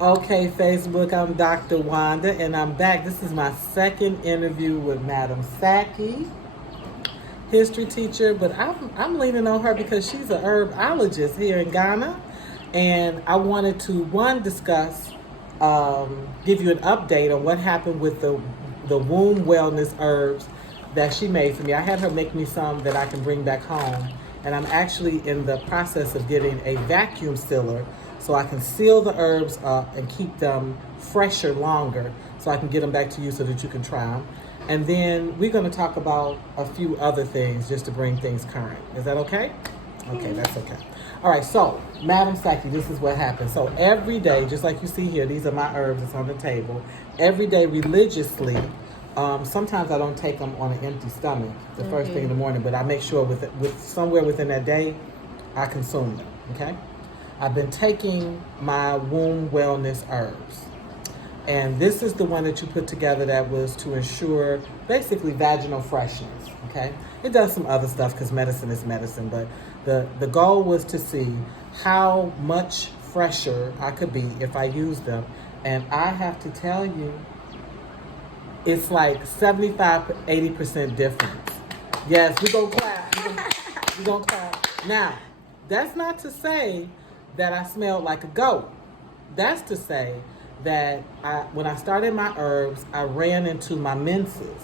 Okay, Facebook, I'm Dr. Wanda, and I'm back. This is my second interview with Madam Saki, history teacher, but I'm leaning on her because she's an herbologist here in Ghana, and I wanted to discuss, give you an update on what happened with the womb wellness herbs that she made for me. I had her make me some that I can bring back home, and I'm actually in the process of getting a vacuum sealer so I can seal the herbs up and keep them fresher longer so I can get them back to you so that you can try them. And then we're going to talk about a few other things just to bring things current. Is that okay? Okay, that's okay. All right, so Madam Saki, this is what happens. So every day, just like you see here, these are my herbs that's on the table. Every day religiously, sometimes I don't take them on an empty stomach the first thing in the morning, but I make sure with somewhere within that day, I consume them, okay? I've been taking my womb wellness herbs. And this is the one that you put together that was to ensure basically vaginal freshness, okay? It does some other stuff because medicine is medicine, but the goal was to see how much fresher I could be if I used them. And I have to tell you, it's like 75-80% difference. Yes, we're going to clap. We're going to clap. Now, that's not to say that I smelled like a goat. That's to say that when I started my herbs, I ran into my menses.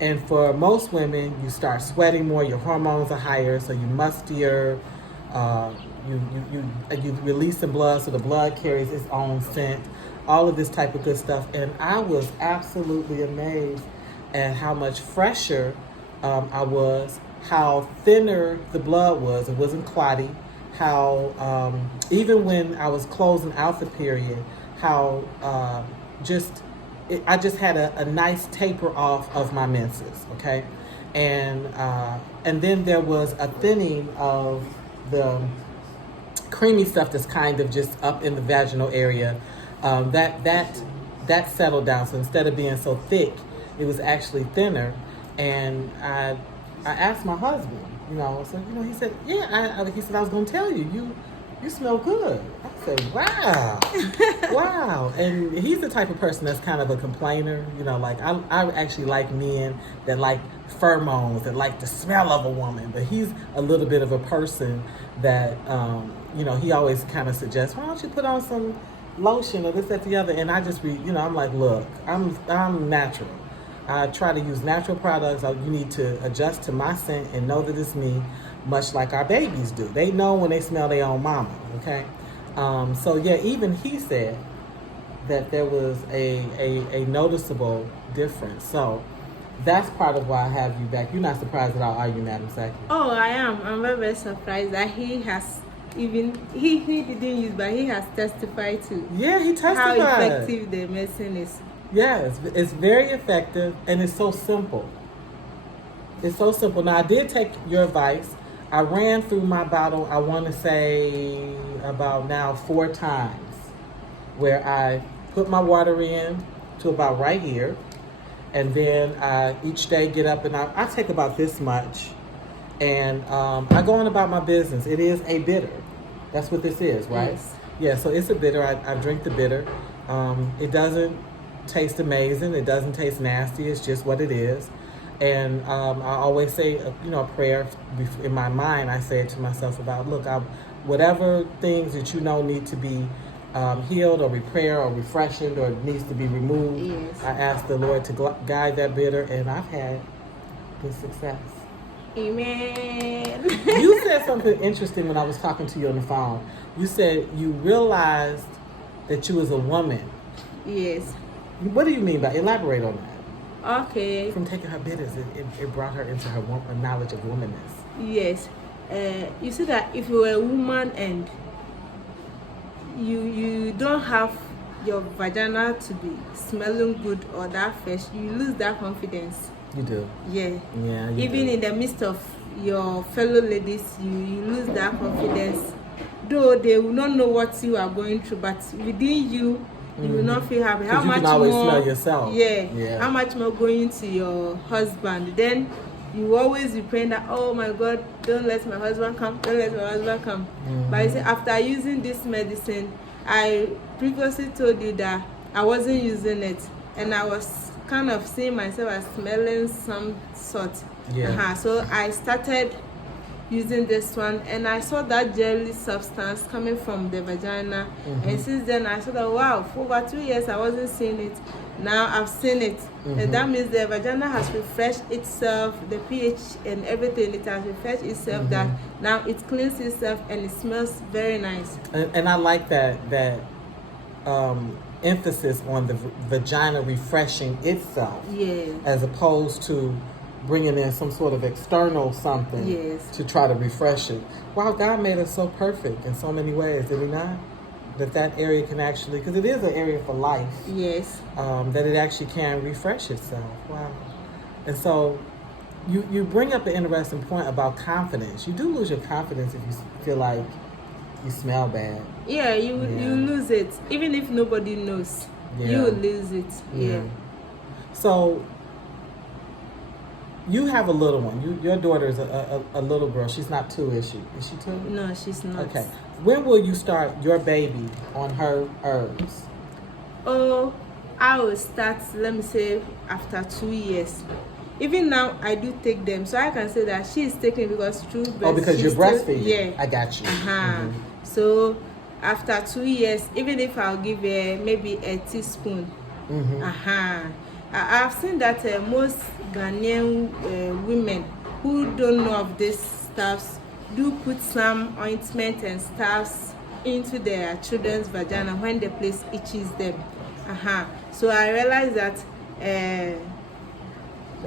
And for most women, you start sweating more, your hormones are higher, so you're mustier, you release some blood, so the blood carries its own scent, all of this type of good stuff. And I was absolutely amazed at how much fresher I was, how thinner the blood was. It wasn't clotty, how even when I was closing out the period, how I just had a nice taper off of my menses, okay? And then there was a thinning of the creamy stuff that's kind of just up in the vaginal area. That settled down. So instead of being so thick, it was actually thinner. And I asked my husband, so he said, he said, I was gonna tell you, you smell good. I said, wow, wow. And he's the type of person that's kind of a complainer. I actually like men that like pheromones, that like the smell of a woman. But he's a little bit of a person that, he always kind of suggests, why don't you put on some lotion or this, that, the other. And I just, I'm like, look, I'm natural. I try to use natural products. You need to adjust to my scent and know that it's me, much like our babies do. They know when they smell their own mama, okay? So yeah, even he said that there was a noticeable difference. So that's part of why I have you back. You're not surprised at all, are you, Madam Saki? Oh, I am. I'm very, very surprised that he has he didn't use, but he has testified to. Yeah, he testified how effective the medicine is. Yeah, it's very effective, and it's so simple. It's so simple. Now, I did take your advice. I ran through my bottle, I want to say about now 4 times, where I put my water in to about right here, and then I each day get up and I take about this much, and I go on about my business. It is a bitter. That's what this is, right? Yes. Yeah, so it's a bitter. I drink the bitter. It doesn't taste amazing. It doesn't taste nasty. It's just what it is. And I always say, a prayer in my mind. I say it to myself about, look, whatever things that need to be healed or repaired or refreshed or needs to be removed, yes, I ask the Lord to guide that bitter, and I've had good success. Amen. You said something interesting when I was talking to you on the phone. You said you realized that you was a woman. Yes. What do you mean by, elaborate on that? Okay. From taking her bitters, it brought her into her knowledge of womanness. Yes. You see that if you were a woman and you don't have your vagina to be smelling good or that fresh, you lose that confidence. You do. Yeah. Yeah. Even in the midst of your fellow ladies, you lose that confidence. Though they will not know what you are going through, but within you, you will not feel happy. How you much can always more? smell yourself. Yeah. How much more going to your husband? Then you always be praying that, oh my God, don't let my husband come, don't let my husband come. Mm-hmm. But you see, after using this medicine, I previously told you that I wasn't using it, and I was kind of seeing myself as smelling some sort. Yeah. So I started using this one, and I saw that jelly substance coming from the vagina. Mm-hmm. And since then I saw that, wow, for over 2 years I wasn't seeing it. Now I've seen it. Mm-hmm. And that means the vagina has refreshed itself, the pH and everything, it has refreshed itself. Mm-hmm. That now it cleans itself and it smells very nice. And I like that emphasis on the vagina refreshing itself. Yes. As opposed to bringing in some sort of external something. Yes. To try to refresh it. Wow, God made us so perfect in so many ways, did he not? That area can actually, because it is an area for life. Yes. That it actually can refresh itself. Wow. And so you bring up an interesting point about confidence. You do lose your confidence if you feel like you smell bad. Yeah, you lose it. Even if nobody knows, you will lose it. Yeah. So you have a little one. Your daughter is a little girl. She's not 2, is she? Is she 2? No, she's not. Okay. When will you start your baby on her herbs? Oh, I will start, let me say, after 2 years. Even now, I do take them. So I can say that she is taking because through breast. Oh, because you're breastfeeding. Yeah. I got you. Mm-hmm. So after 2 years, even if I'll give her maybe a teaspoon. Mm-hmm. I've seen that most Ghanaian women who don't know of these stuffs do put some ointment and stuffs into their children's vagina when the place itches them. So I realized that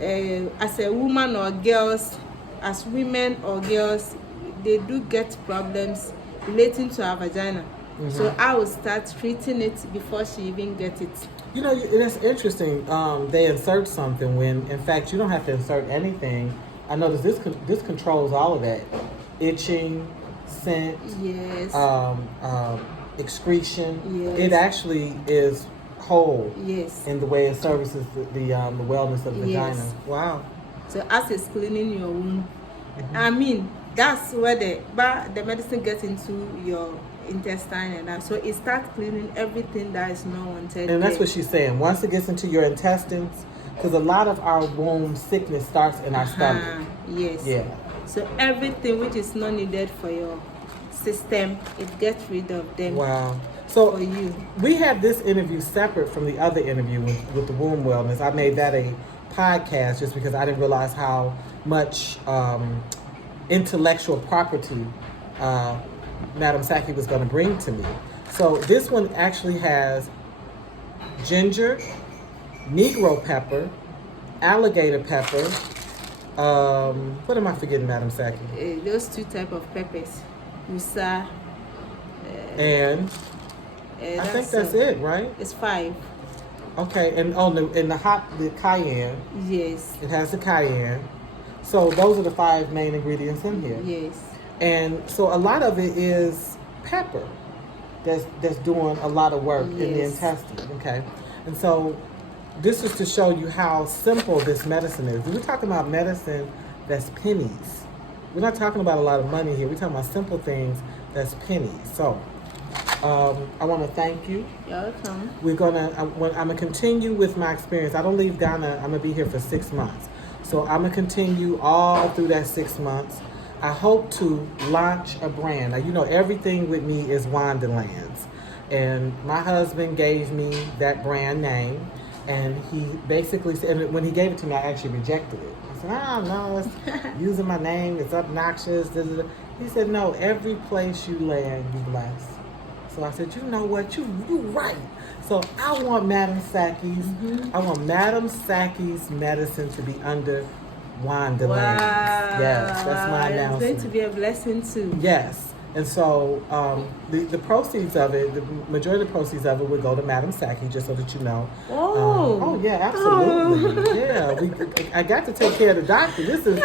as a woman or girls, as women or girls, they do get problems relating to our vagina. Mm-hmm. So I will start treating it before she even gets it. You know, that's interesting. They insert something when, in fact, you don't have to insert anything. I notice this controls all of that. Itching, scent, yes, excretion. Yes. It actually is whole. Yes. In the way it services the wellness of the vagina. Yes. Wow. So as it's cleaning your womb, Mm-hmm. I mean that's where the medicine gets into your intestine and that. So it starts cleaning everything that is not wanted. And that's what she's saying. Once it gets into your intestines, because a lot of our womb sickness starts in our stomach. Yes. Yeah. So everything which is not needed for your system, it gets rid of them. Wow. So for you. We have this interview separate from the other interview with the womb wellness. I made that a podcast just because I didn't realize how much intellectual property Madam Saki was going to bring to me. So this one actually has ginger, Negro pepper, alligator pepper. What am I forgetting, Madam Saki? Those 2 types of peppers, Musa, and I think that's it, right? It's 5. Okay, and the cayenne. Yes. It has the cayenne. So those are the 5 main ingredients in here. Yes. And so a lot of it is pepper that's doing a lot of work in the intestine. Okay. And so this is to show you how simple this medicine is. We're talking about medicine that's pennies. We're not talking about a lot of money here. We're talking about simple things that's pennies. So I want to thank you. You're welcome. I'm gonna continue with my experience. I don't leave Ghana. I'm gonna be here for 6 months. So I'm gonna continue all through that 6 months. I hope to launch a brand. Now, you know, everything with me is Wonderlands. And my husband gave me that brand name. And he basically said, and when he gave it to me, I actually rejected it. I said, no, it's using my name, it's obnoxious. He said, no, every place you land, you bless. So I said, you know what, you right. So I want Madam Saki's, I want Madam Saki's medicine to be under Wonderlands. Wow. Yes, that's my announcement. It's going to be a blessing too. Yes. And so the proceeds of it, the majority of the proceeds of it would go to Madam Saki, just so that you know. Oh. Yeah, absolutely. Yeah, I got to take care of the doctor. This is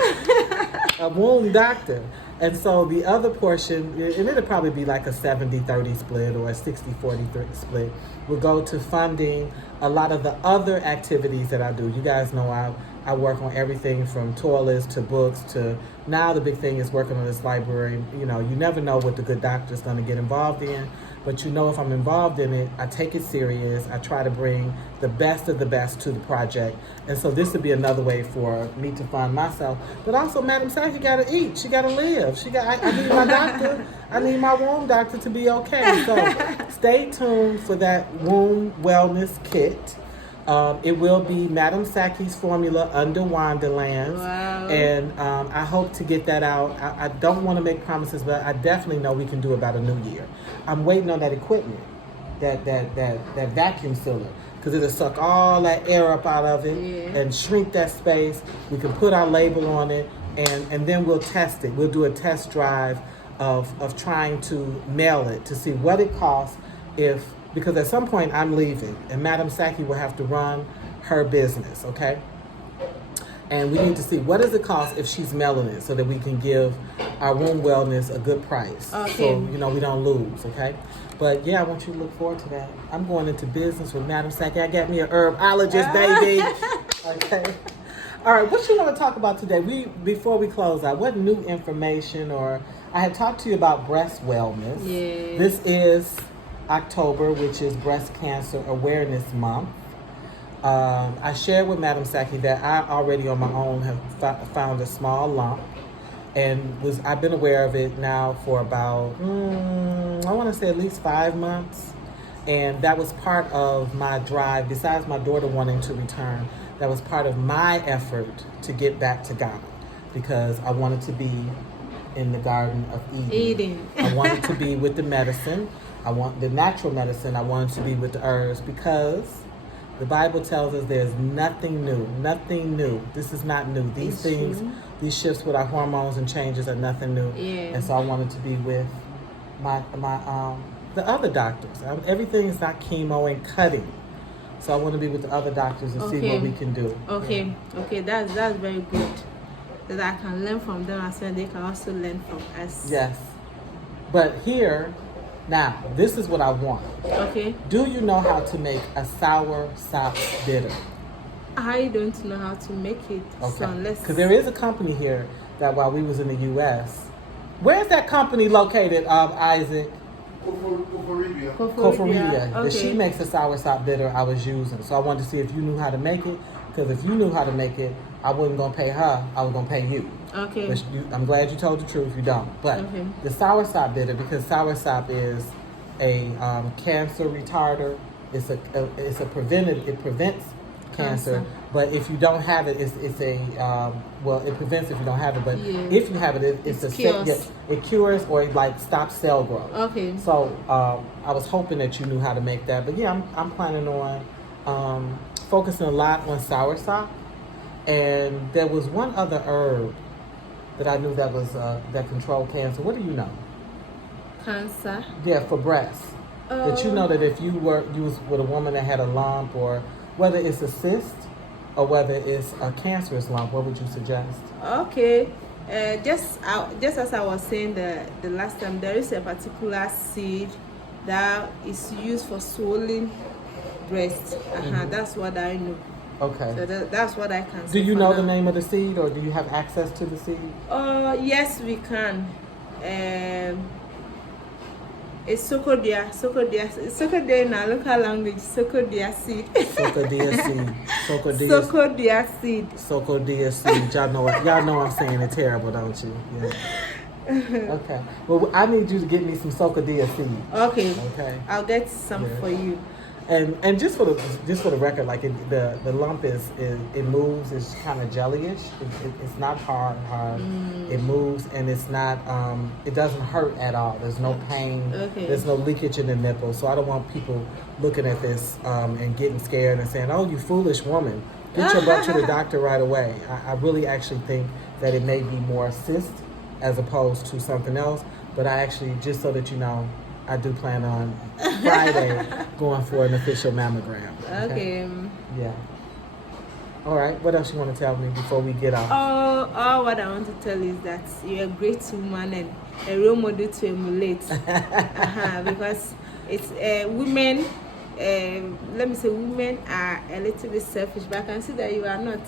a womb doctor. And so the other portion, and it'll probably be like a 70-30 split or a 60-40 split, will go to funding a lot of the other activities that I do. You guys know I work on everything from toilets to books to now the big thing is working on this library. You know, you never know what the good doctor's going to get involved in, but you know if I'm involved in it, I take it serious. I try to bring the best of the best to the project. And so this would be another way for me to fund myself. But also, Madam Saki got to eat. She got to live. I need my doctor. I need my womb doctor to be okay. So stay tuned for that womb wellness kit. It will be Madam Saki's formula under Wonderlands. Wow. And I hope to get that out. I don't want to make promises, but I definitely know we can do about a new year. I'm waiting on that equipment, that vacuum sealer, because it'll suck all that air up out of it and shrink that space. We can put our label on it, and then we'll test it. We'll do a test drive of trying to mail it to see what it costs because at some point I'm leaving and Madam Saki will have to run her business, okay? And we need to see what does it cost if she's mailing it so that we can give our womb wellness a good price. Okay. So, we don't lose, okay? But yeah, I want you to look forward to that. I'm going into business with Madam Saki. I got me an herbologist, baby. Okay. All right, what you want to talk about today? Before we close out, what new information I had talked to you about breast wellness. Yeah. This is October, which is Breast Cancer Awareness Month. I shared with Madam Saki that I already on my own have found a small lump, and I've been aware of it now for about I want to say at least 5 months, and that was part of my drive. Besides my daughter wanting to return, that was part of my effort to get back to Ghana because I wanted to be in the Garden of Eden. I wanted to be with the medicine. I want the natural medicine. I wanted to be with the herbs because the Bible tells us there's nothing new. This is not new. These things, these shifts with our hormones and changes are nothing new. Yeah. And so I wanted to be with my the other doctors. Everything is not chemo and cutting. So I want to be with the other doctors and see what we can do. Okay. Yeah. Okay, that's very good. That I can learn from them as well. They can also learn from us. Yes. But here, now, this is what I want. Okay. Do you know how to make a sour sop bitter? I don't know how to make it. Okay. Because there is a company here that while we was in the U.S., where's that company located, Isaac? Koforidua. Okay. She makes a sour sop bitter I was using. So I wanted to see if you knew how to make it. Because if you knew how to make it, I wasn't going to pay her. I was going to pay you. Okay. But I'm glad you told the truth. You don't. But the sour sop bitter, because sour sop is a cancer retarder. It's a preventative. It prevents cancer. But if you don't have it, it's a it prevents if you don't have it. But if you have it, it cures or it like stops cell growth. Okay. So I was hoping that you knew how to make that. But yeah, I'm planning on focusing a lot on sour sop. And there was one other herb that I knew that was that controlled cancer. What do you know? Cancer? Yeah, for breast. But you know that if you was with a woman that had a lump, or whether it's a cyst or whether it's a cancerous lump, what would you suggest? Okay. Just as I was saying the last time, there is a particular seed that is used for swollen breast. That's what I know. Okay. So that's what I can say. Do you know the name of the seed, or do you have access to the seed? Yes, we can. It's sokodia in our local language. Sokodia seed. Sokodia seed. Sokodia seed. Y'all know I'm saying it terrible, don't you? Yeah. Okay. Well, I need you to get me some sokodia seed. Okay. I'll get some for you. And just for the record, like the lump it moves. It's kind of jellyish. It's not hard. It moves, and it's not. It doesn't hurt at all. There's no pain. Okay. There's no leakage in the nipple. So I don't want people looking at this and getting scared and saying, "Oh, you foolish woman! Get your butt to the doctor right away." I really actually think that it may be more cyst as opposed to something else. But I actually, just so that you know, I do plan on Friday going for an official mammogram. Okay. Yeah. All right. What else you want to tell me before we get off? All what I want to tell is that you're a great woman and a role model to emulate. Because it's women. Let me say, women are a little bit selfish, but I can see that you are not.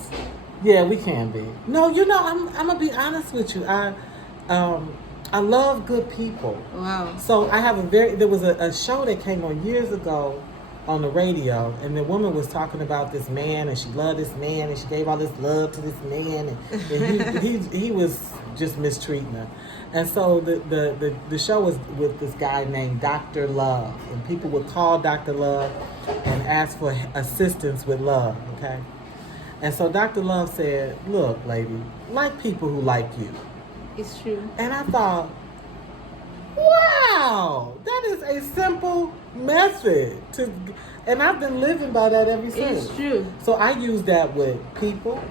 Yeah, we can be. No, I'm gonna be honest with you. I love good people. Wow. So I have there was a show that came on years ago on the radio, and the woman was talking about this man, and she loved this man, and she gave all this love to this man, and he was just mistreating her. And so the show was with this guy named Dr. Love, and people would call Dr. Love and ask for assistance with love, okay? And so Dr. Love said, look, lady, like people who like you. It's true. And I thought, wow, that is a simple method and I've been living by that ever since. It's true. So I use that with people.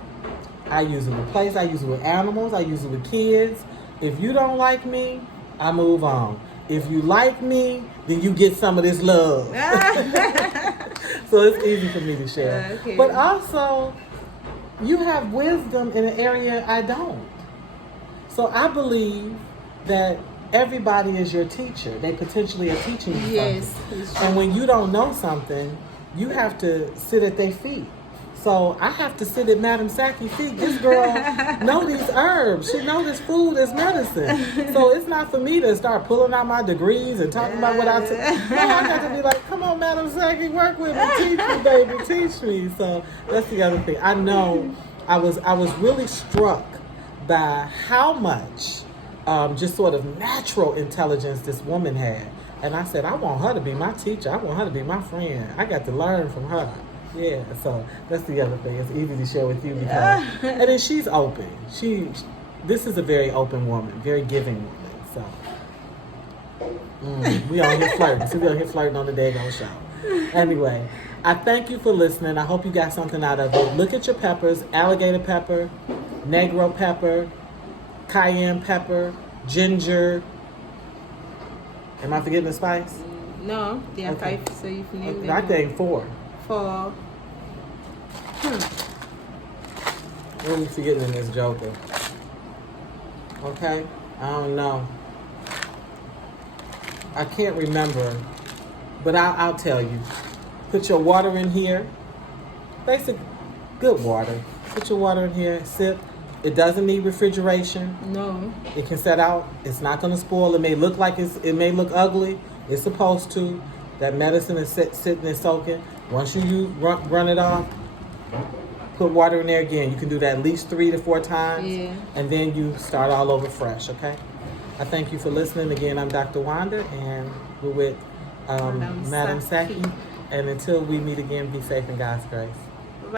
I use it with places. I use it with animals. I use it with kids. If you don't like me, I move on. If you like me, then you get some of this love. So it's easy for me to share. Okay. But also, you have wisdom in an area I don't. So I believe that everybody is your teacher. They potentially are teaching you yes, something. it's true. And when you don't know something, you have to sit at their feet. So I have to sit at Madam Sackey's feet. This girl know these herbs. She know this food is medicine. So it's not for me to start pulling out my degrees and talking about what I No, I got to be like, come on, Madam Sackey, work with me. Teach me, baby. Teach me. So that's the other thing. I know I was really struck by how much just sort of natural intelligence this woman had. And I said, I want her to be my teacher. I want her to be my friend. I got to learn from her. Yeah, so that's the other thing. It's easy to share with you because, and then she's open. This is a very open woman, very giving woman. So we on here flirting. So we on here flirting on the daggone show. Anyway, I thank you for listening. I hope you got something out of it. Look at your peppers: alligator pepper, negro pepper, cayenne pepper, ginger. Am I forgetting the spice? No, there are Okay. 5, so you've named them. I think 4. For What are we forgetting in this joker? Okay, I don't know. I can't remember, but I'll tell you. Put your water in here. Basic, good water. Put your water in here. Sip. It doesn't need refrigeration. no. It can set out. It's not going to spoil. It may look like it may look ugly. It's supposed to. That medicine is sitting and soaking. Once you run it off, put water in there again. You can do that at least 3 to 4 times. Yeah. And then you start all over fresh, okay? I thank you for listening. Again, I'm Dr. Wanda, and we're with Madam Sackey. Sackey. And until we meet again, be safe in God's grace.